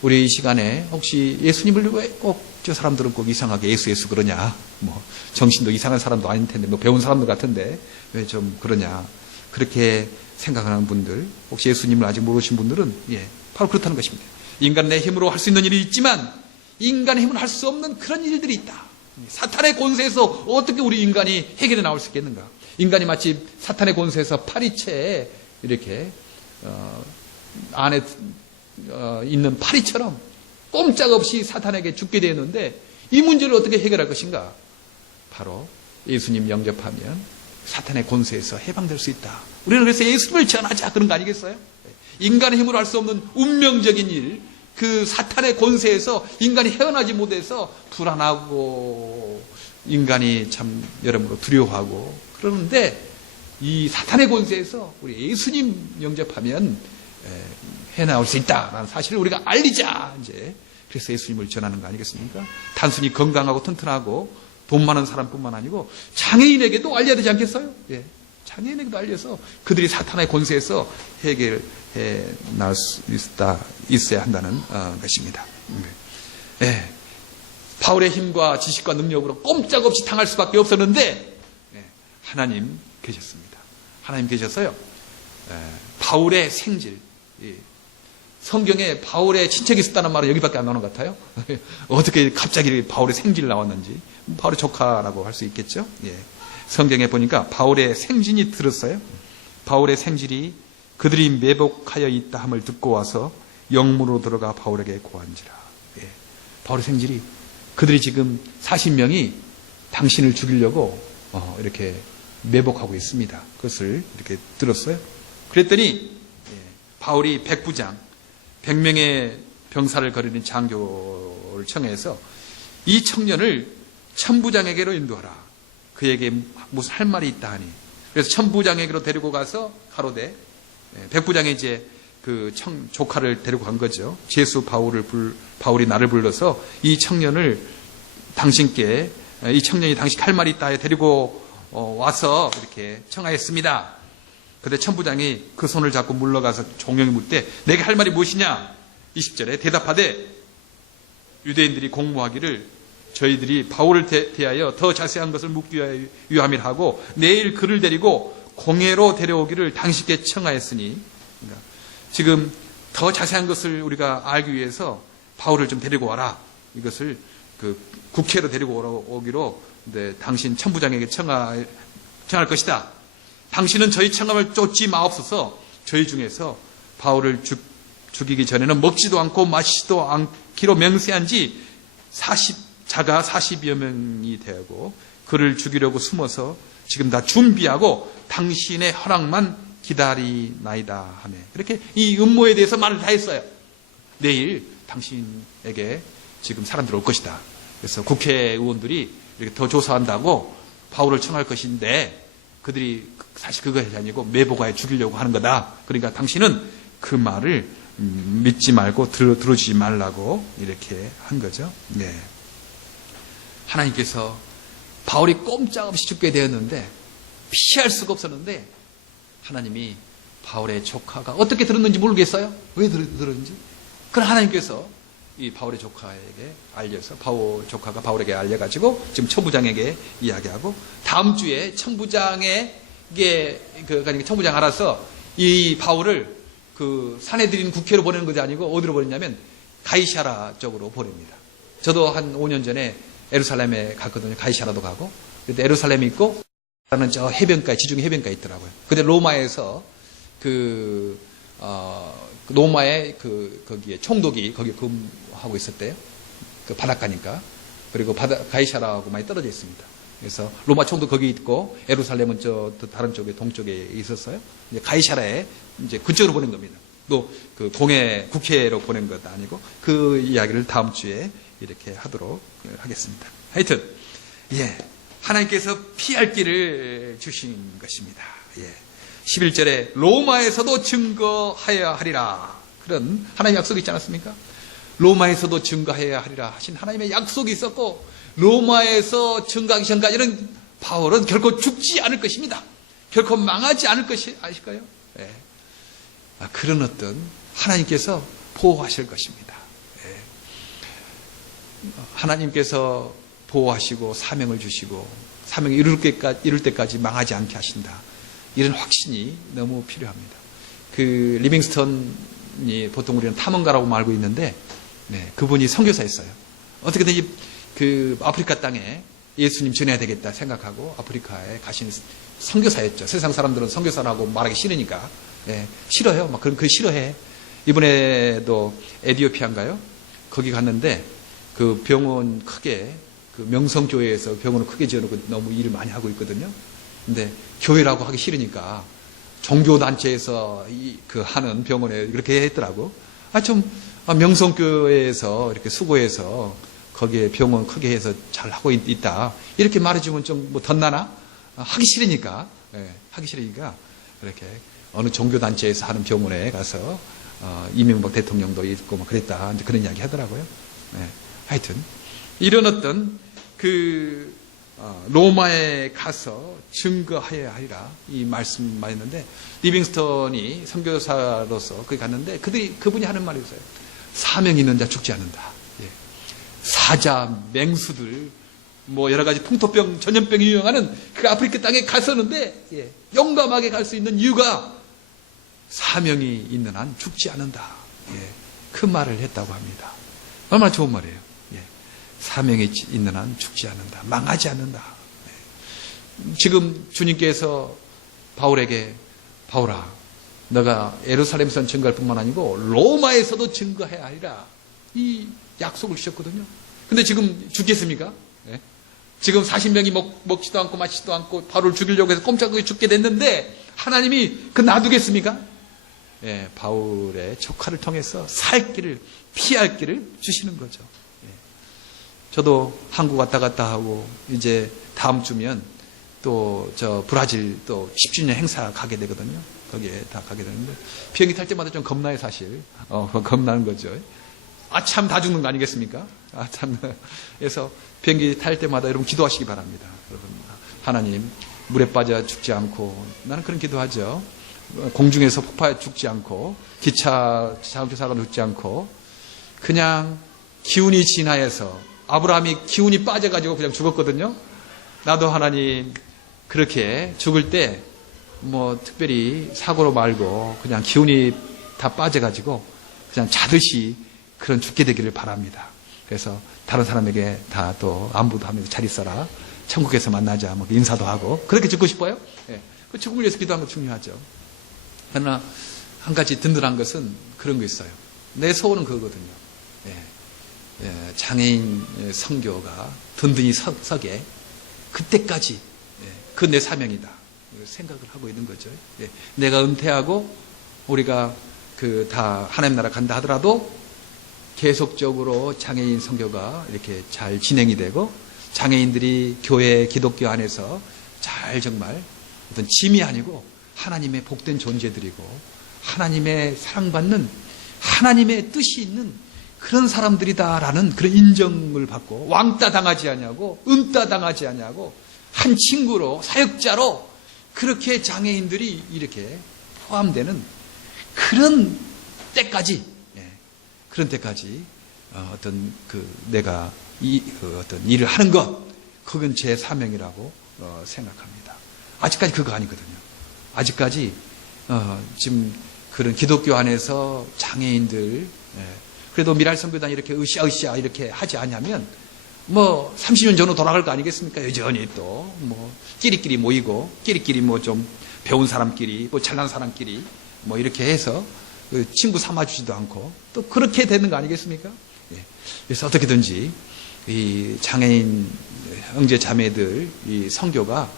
우리 이 시간에 혹시 예수님을 왜 꼭 저 사람들은 꼭 이상하게 예수 그러냐? 뭐 정신도 이상한 사람도 아닐 텐데, 뭐 배운 사람들 같은데 왜 좀 그러냐? 그렇게 생각하는 분들, 혹시 예수님을 아직 모르신 분들은 바로 그렇다는 것입니다. 인간 내 힘으로 할 수 있는 일이 있지만 인간의 힘으로 할 수 없는 그런 일들이 있다. 사탄의 권세에서 어떻게 우리 인간이 해결해 나올 수 있겠는가? 인간이 마치 사탄의 권세에서 파리채에 이렇게 안에 있는 파리처럼 꼼짝없이 사탄에게 죽게 되었는데 이 문제를 어떻게 해결할 것인가? 바로 예수님 영접하면 사탄의 권세에서 해방될 수 있다. 우리는 그래서 예수님을 전하자 그런 거 아니겠어요? 인간의 힘으로 할 수 없는 운명적인 일, 그 사탄의 권세에서 인간이 헤어나지 못해서 불안하고 인간이 참 여러모로 두려워하고 그러는데 이 사탄의 권세에서 우리 예수님 영접하면 해나올 수 있다라는 사실을 우리가 알리자. 이제 그래서 예수님을 전하는 거 아니겠습니까? 단순히 건강하고 튼튼하고 돈 많은 사람뿐만 아니고 장애인에게도 알려야 되지 않겠어요? 장애인에게도 알려서 그들이 사탄의 권세에서 해결해 나올 수 있어야 한다는 것입니다. 바울의 힘과 지식과 능력으로 꼼짝없이 당할 수밖에 없었는데 하나님 계셨습니다. 하나님 계셔서요. 바울의 생질, 성경에 바울의 친척이 있었다는 말은 여기밖에 안 나오는 것 같아요. 어떻게 갑자기 바울의 생질이 나왔는지. 바울의 조카라고 할 수 있겠죠. 성경에 보니까 바울의 생진이 들었어요. 바울의 생질이 그들이 매복하여 있다 함을 듣고 와서 영문으로 들어가 바울에게 고한지라. 예. 바울의 생질이 그들이 지금 40명이 당신을 죽이려고 이렇게 매복하고 있습니다. 그것을 이렇게 들었어요. 그랬더니 바울이 백부장 100명의 병사를 거르는 장교를 청해서 이 청년을 천부장에게로 인도하라. 그에게 무슨 할 말이 있다 하니. 그래서 천부장에게로 데리고 가서 가로되 백부장이 이제 그 조카를 데리고 간 거죠. 제수 바울이 나를 불러서 이 청년이 당신 할 말이 있다 해 데리고 와서 이렇게 청하였습니다. 그런데 천부장이 그 손을 잡고 물러가서 종용이 묻되 내게 할 말이 무엇이냐? 20절에 대답하되 유대인들이 공모하기를 저희들이 바울을 대하여 더 자세한 것을 묻기 위함이라 하고 내일 그를 데리고 공회로 데려오기를 당신께 청하였으니, 그러니까 지금 더 자세한 것을 우리가 알기 위해서 바울을 좀 데리고 와라. 이것을 그 국회로 데리고 오기로 당신 천부장에게 청할 것이다. 당신은 저희 청함을 쫓지 마옵소서. 저희 중에서 바울을 죽이기 전에는 먹지도 않고 마시지도 않기로 맹세한 지 자가 40여 명이 되고 그를 죽이려고 숨어서 지금 다 준비하고 당신의 허락만 기다리나이다 하며 이렇게 이 음모에 대해서 말을 다 했어요. 내일 당신에게 지금 사람들 올 것이다. 그래서 국회의원들이 이렇게 더 조사한다고 바울을 청할 것인데 그들이 사실 그것이 아니고 매복하여 죽이려고 하는 거다. 그러니까 당신은 그 말을 믿지 말고 들어주지 말라고 이렇게 한 거죠. 네. 하나님께서 바울이 꼼짝없이 죽게 되었는데 피할 수가 없었는데 하나님이 바울의 조카가 어떻게 들었는지 모르겠어요. 왜 들었는지. 그러나 하나님께서 이 바울의 조카에게 알려서 조카가 바울에게 알려가지고 지금 천부장에게 이야기하고 다음 주에 천부장 알아서 이 바울을 그 사내들인 국회로 보내는 것이 아니고 어디로 보냈냐면 가이사라 쪽으로 보냅니다. 저도 한 5년 전에 예루살렘에 갔거든요. 가이사라도 가고. 그때 예루살렘이 있고 라는 저 해변가에 지중해 해변가에 있더라고요. 근데 로마에서 로마의 거기에 총독이 거기 근무하고 있었대요. 그 바닷가니까. 그리고 가이사라하고 많이 떨어져 있습니다. 그래서 로마 총독 거기 있고 예루살렘은 저 다른 쪽에 동쪽에 있었어요. 이제 가이사라에 이제 그쪽으로 보낸 겁니다. 또 그 국회로 보낸 것도 아니고 그 이야기를 다음 주에 이렇게 하도록 하겠습니다. 하여튼 하나님께서 피할 길을 주신 것입니다. 11절에 로마에서도 증거하여야 하리라. 그런 하나님의 약속이 있지 않았습니까? 로마에서도 증거해야 하리라 하신 하나님의 약속이 있었고 로마에서 증거하기 전까지는 바울은 결코 죽지 않을 것입니다. 결코 망하지 않을 것이 아실까요? 그런 어떤 하나님께서 보호하실 것입니다. 하나님께서 보호하시고 사명을 주시고 사명이 이룰 때까지 망하지 않게 하신다. 이런 확신이 너무 필요합니다. 그 리빙스턴이 보통 우리는 탐험가라고 알고 있는데 그분이 선교사였어요. 어떻게든지 그 아프리카 땅에 예수님 전해야 되겠다 생각하고 아프리카에 가신 선교사였죠. 세상 사람들은 선교사라고 말하기 싫으니까 싫어요. 막 그런 싫어해. 이번에도 에티오피아인가요? 거기 갔는데 그 병원 크게 그 명성교회에서 병원을 크게 지어놓고 너무 일을 많이 하고 있거든요. 근데 교회라고 하기 싫으니까 종교단체에서 하는 병원에 그렇게 했더라고. 명성교회에서 이렇게 수고해서 거기에 병원 크게 해서 잘 하고 있다. 이렇게 말해주면 좀 덧나나? 하기 싫으니까 이렇게 어느 종교단체에서 하는 병원에 가서 이명박 대통령도 있고 막 그랬다. 이제 그런 이야기 하더라고요. 하여튼 이런 어떤 로마에 가서 증거하여야 하리라 이 말씀만 했는데 리빙스턴이 선교사로서 거기 갔는데 그분이 하는 말이 있어요. 사명 있는 자 죽지 않는다. 사자, 맹수들 여러 가지 풍토병, 전염병이 유행하는 그 아프리카 땅에 갔었는데 용감하게 갈 수 있는 이유가 사명이 있는 한 죽지 않는다. 그 말을 했다고 합니다. 얼마나 좋은 말이에요. 사명이 있는 한 죽지 않는다. 망하지 않는다. 지금 주님께서 바울에게 바울아, 너가 예루살렘에서 증거할 뿐만 아니고 로마에서도 증거해야 하리라. 이 약속을 주셨거든요. 근데 지금 죽겠습니까? 예? 지금 40명이 먹지도 않고 마시지도 않고 바울을 죽이려고 해서 꼼짝없이 죽게 됐는데 하나님이 그 놔두겠습니까? 예, 바울의 조카를 통해서 살 길을, 피할 길을 주시는 거죠. 예. 저도 한국 왔다 갔다 하고 이제 다음 주면 또 저 브라질 또 10주년 행사 가게 되거든요. 거기에 다 가게 되는데 비행기 탈 때마다 좀 겁나요, 사실. 겁나는 거죠. 참 다 죽는 거 아니겠습니까? 참. 그래서 비행기 탈 때마다 여러분 기도하시기 바랍니다. 여러분, 하나님, 물에 빠져 죽지 않고, 나는 그런 기도하죠. 공중에서 폭파해 죽지 않고, 기차 자동차 사고로 죽지 않고, 그냥 기운이 진하여서, 아브라함이 기운이 빠져가지고 그냥 죽었거든요. 나도 하나님, 그렇게 죽을 때, 특별히 사고로 말고, 그냥 기운이 다 빠져가지고, 그냥 자듯이 그런 죽게 되기를 바랍니다. 그래서 다른 사람에게 다 또 안부도 하면서 잘 있어라. 천국에서 만나자. 인사도 하고. 그렇게 죽고 싶어요? 예. 그 죽음을 위해서 기도하는 거 중요하죠. 그러나 한 가지 든든한 것은 그런 거 있어요. 내 소원은 그거거든요. 예. 장애인 선교가 든든히 서게 그때까지 그 내 사명이다. 생각을 하고 있는 거죠. 예. 내가 은퇴하고 우리가 다 하나님 나라 간다 하더라도 계속적으로 장애인 선교가 이렇게 잘 진행이 되고 장애인들이 교회 기독교 안에서 잘 정말 어떤 짐이 아니고 하나님의 복된 존재들이고 하나님의 사랑받는 하나님의 뜻이 있는 그런 사람들이다라는 그런 인정을 받고 왕따 당하지 않냐고 은따 당하지 않냐고 한 친구로 사역자로 그렇게 장애인들이 이렇게 포함되는 그런 때까지 그런 때까지 어떤 내가 어떤 일을 하는 것 그건 제 사명이라고 생각합니다. 아직까지 그거 아니거든요. 아직까지 지금 그런 기독교 안에서 장애인들 그래도 미랄선교단 이렇게 으쌰으쌰 이렇게 하지 않냐면 30년 전으로 돌아갈 거 아니겠습니까? 여전히 또 끼리끼리 모이고 끼리끼리 좀 배운 사람끼리 잘난 사람끼리 이렇게 해서 친구 삼아주지도 않고 또 그렇게 되는 거 아니겠습니까? 예. 그래서 어떻게든지 이 장애인 형제 자매들 이 선교가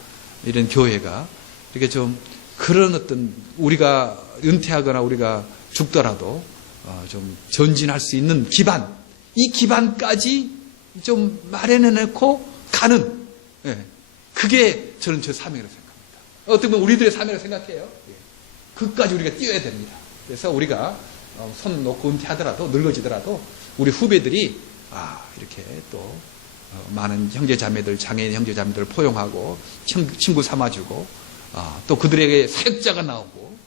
이런 교회가 이렇게 좀 그런 어떤 우리가 은퇴하거나 우리가 죽더라도 좀 전진할 수 있는 기반 이 기반까지 좀 마련해놓고 가는 그게 저는 제 사명이라고 생각합니다. 어떻게 보면 우리들의 사명이라고 생각해요. 그까지 우리가 뛰어야 됩니다. 그래서 우리가 손 놓고 은퇴하더라도 늙어지더라도 우리 후배들이 이렇게 또 많은 형제자매들 장애인 형제자매들을 포용하고 친구 삼아주고 또 그들에게 사역자가 나오고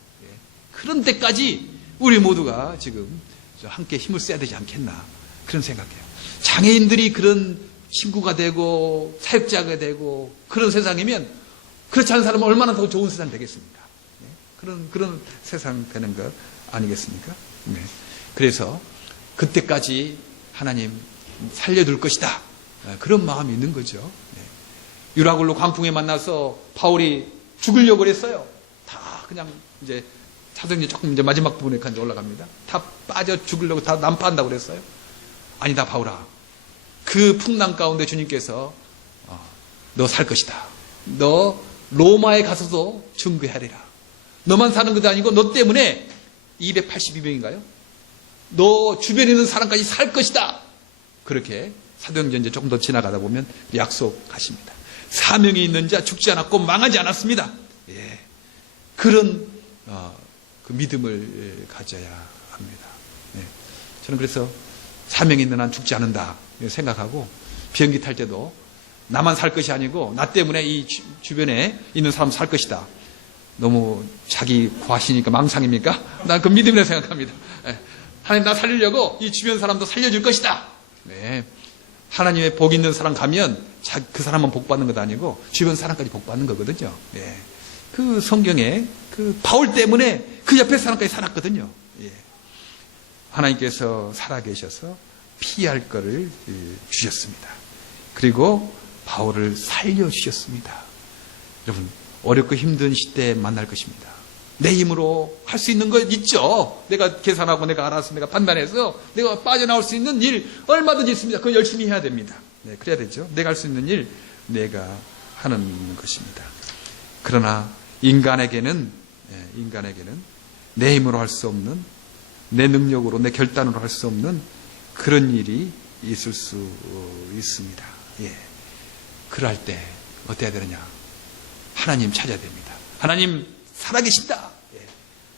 그런 때까지 우리 모두가 지금 함께 힘을 써야 되지 않겠나 그런 생각해요. 장애인들이 그런 친구가 되고 사역자가 되고 그런 세상이면 그렇지 않은 사람은 얼마나 더 좋은 세상 되겠습니까? 그런 세상 되는 것 아니겠습니까? 네. 그래서 그때까지 하나님 살려둘 것이다. 그런 마음이 있는 거죠. 네. 유라굴로 광풍에 만나서 바울이 죽으려고 그랬어요. 다 그냥 이제 사도행전 조금 이제 마지막 부분에 이제 올라갑니다. 다 빠져 죽으려고 다 난파한다고 그랬어요. 아니다 바울아. 그 풍랑 가운데 주님께서 너 살 것이다. 너 로마에 가서도 증거하리라. 너만 사는 것도 아니고 너 때문에 282명인가요? 너 주변에 있는 사람까지 살 것이다. 그렇게 사도행전 이제 조금 더 지나가다 보면 약속하십니다. 사명이 있는 자 죽지 않았고 망하지 않았습니다. 예. 그런 그 믿음을 가져야 합니다. 예. 저는 그래서 사명이 있는 한 죽지 않는다 생각하고 비행기 탈 때도 나만 살 것이 아니고 나 때문에 이 주변에 있는 사람 살 것이다. 너무 자기 과시니까 망상입니까? 난 그 믿음이라고 생각합니다. 네. 하나님 나 살리려고 이 주변 사람도 살려줄 것이다. 네. 하나님의 복 있는 사람 가면 그 사람만 복 받는 것 아니고 주변 사람까지 복 받는 거거든요. 네. 그 성경에 그 바울 때문에 그 옆에 사람까지 살았거든요. 예. 하나님께서 살아계셔서 피할 거를 주셨습니다. 그리고 바울을 살려주셨습니다. 여러분 어렵고 힘든 시대에 만날 것입니다. 내 힘으로 할 수 있는 거 있죠. 내가 계산하고 내가 알아서 내가 판단해서 내가 빠져나올 수 있는 일 얼마든지 있습니다. 그거 열심히 해야 됩니다. 네, 그래야 되죠. 내가 할 수 있는 일 내가 하는 것입니다. 그러나 인간에게는 내 힘으로 할 수 없는, 내 능력으로 내 결단으로 할 수 없는 그런 일이 있을 수 있습니다. 예. 그럴 때 어떻게 해야 되느냐? 하나님 찾아야 됩니다. 하나님 살아계신다. 예.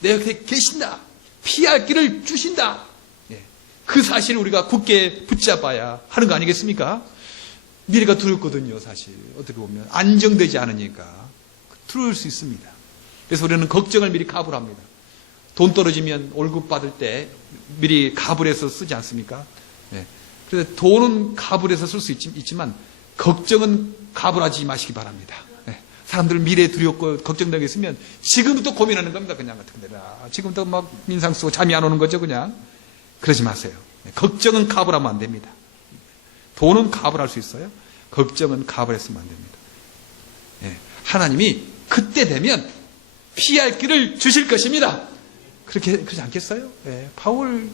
내 곁에 계신다. 피할 길을 주신다. 예. 그 사실을 우리가 굳게 붙잡아야 하는 거 아니겠습니까? 미래가 두렵거든요, 사실. 어떻게 보면 안정되지 않으니까 두려울 수 있습니다. 그래서 우리는 걱정을 미리 가불합니다. 돈 떨어지면 월급 받을 때 미리 가불해서 쓰지 않습니까? 예. 그래서 돈은 가불해서 쓸 수 있지만 걱정은 가불하지 마시기 바랍니다. 예. 사람들 미래 두렵고 걱정되고 있으면 지금부터 고민하는 겁니다. 그냥 같은 데라. 지금부터 막 인상 쓰고 잠이 안 오는 거죠, 그냥. 그러지 마세요. 예. 걱정은 가불하면 안 됩니다. 돈은 가불할 수 있어요. 걱정은 가불했으면 안 됩니다. 예. 하나님이 그때 되면 피할 길을 주실 것입니다. 그러지 않겠어요? 예. 바울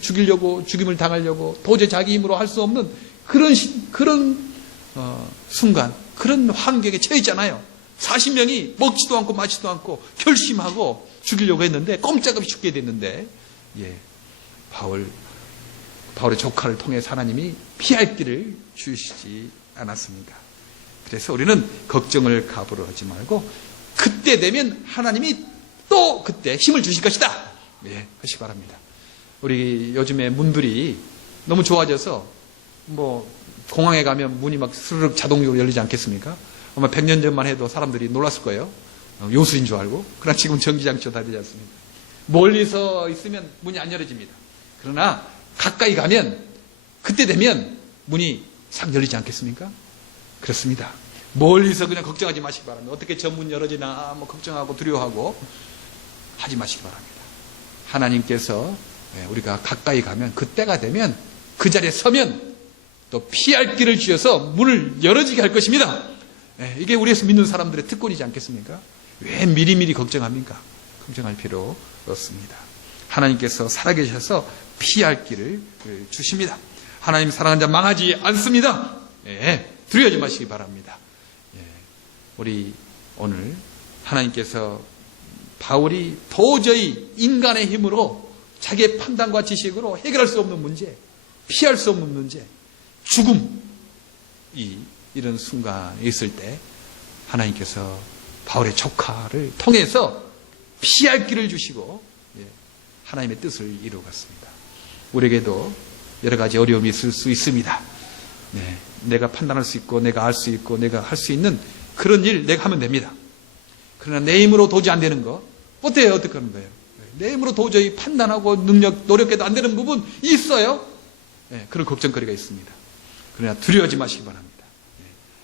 죽이려고, 죽임을 당하려고 도저히 자기 힘으로 할 수 없는 그런 순간, 그런 환경에 처했잖아요. 40명이 먹지도 않고 마지도 않고 결심하고 죽이려고 했는데 꼼짝없이 죽게 됐는데, 예. 바울의 조카를 통해 하나님이 피할 길을 주시지 않았습니까? 그래서 우리는 걱정을 가불하지 말고 그때 되면 하나님이 또 그때 힘을 주실 것이다. 예, 하시기 바랍니다. 우리 요즘에 문들이 너무 좋아져서 공항에 가면 문이 막 스르륵 자동적으로 열리지 않겠습니까? 아마 100년 전만 해도 사람들이 놀랐을 거예요. 요술인 줄 알고. 그러나 지금 전기장치가 다 되지 않습니까? 멀리서 있으면 문이 안 열어집니다. 그러나 가까이 가면 그때 되면 문이 싹 열리지 않겠습니까? 그렇습니다. 멀리서 그냥 걱정하지 마시기 바랍니다. 어떻게 저 문 열어지나 걱정하고 두려워하고 하지 마시기 바랍니다. 하나님께서 우리가 가까이 가면 그때가 되면 그 자리에 서면 또 피할 길을 주셔서 문을 열어지게 할 것입니다. 이게 우리에서 믿는 사람들의 특권이지 않겠습니까? 왜 미리미리 걱정합니까? 걱정할 필요 없습니다. 하나님께서 살아계셔서 피할 길을 주십니다. 하나님 사랑하는 자 망하지 않습니다. 두려워하지 마시기 바랍니다. 우리 오늘 하나님께서 바울이 도저히 인간의 힘으로 자기의 판단과 지식으로 해결할 수 없는 문제, 피할 수 없는 문제, 죽음이 이런 순간에 있을 때 하나님께서 바울의 조카를 통해서 피할 길을 주시고 하나님의 뜻을 이루어갔습니다. 우리에게도 여러 가지 어려움이 있을 수 있습니다. 내가 판단할 수 있고 내가 알 수 있고 내가 할 수 있는 그런 일 내가 하면 됩니다. 그러나 내 힘으로 도저히 안 되는 거 어떻게 하는 거예요? 내 힘으로 도저히 판단하고 노력해도 안 되는 부분 있어요. 그런 걱정거리가 있습니다. 그러나 두려워하지 마시기 바랍니다.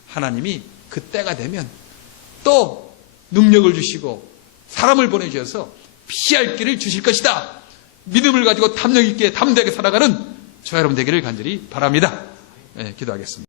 하나님이 그때가 되면 또 능력을 주시고 사람을 보내주셔서 피할 길을 주실 것이다. 믿음을 가지고 탐욕 있게 담대하게 살아가는 저와 여러분 되기를 간절히 바랍니다. 기도하겠습니다.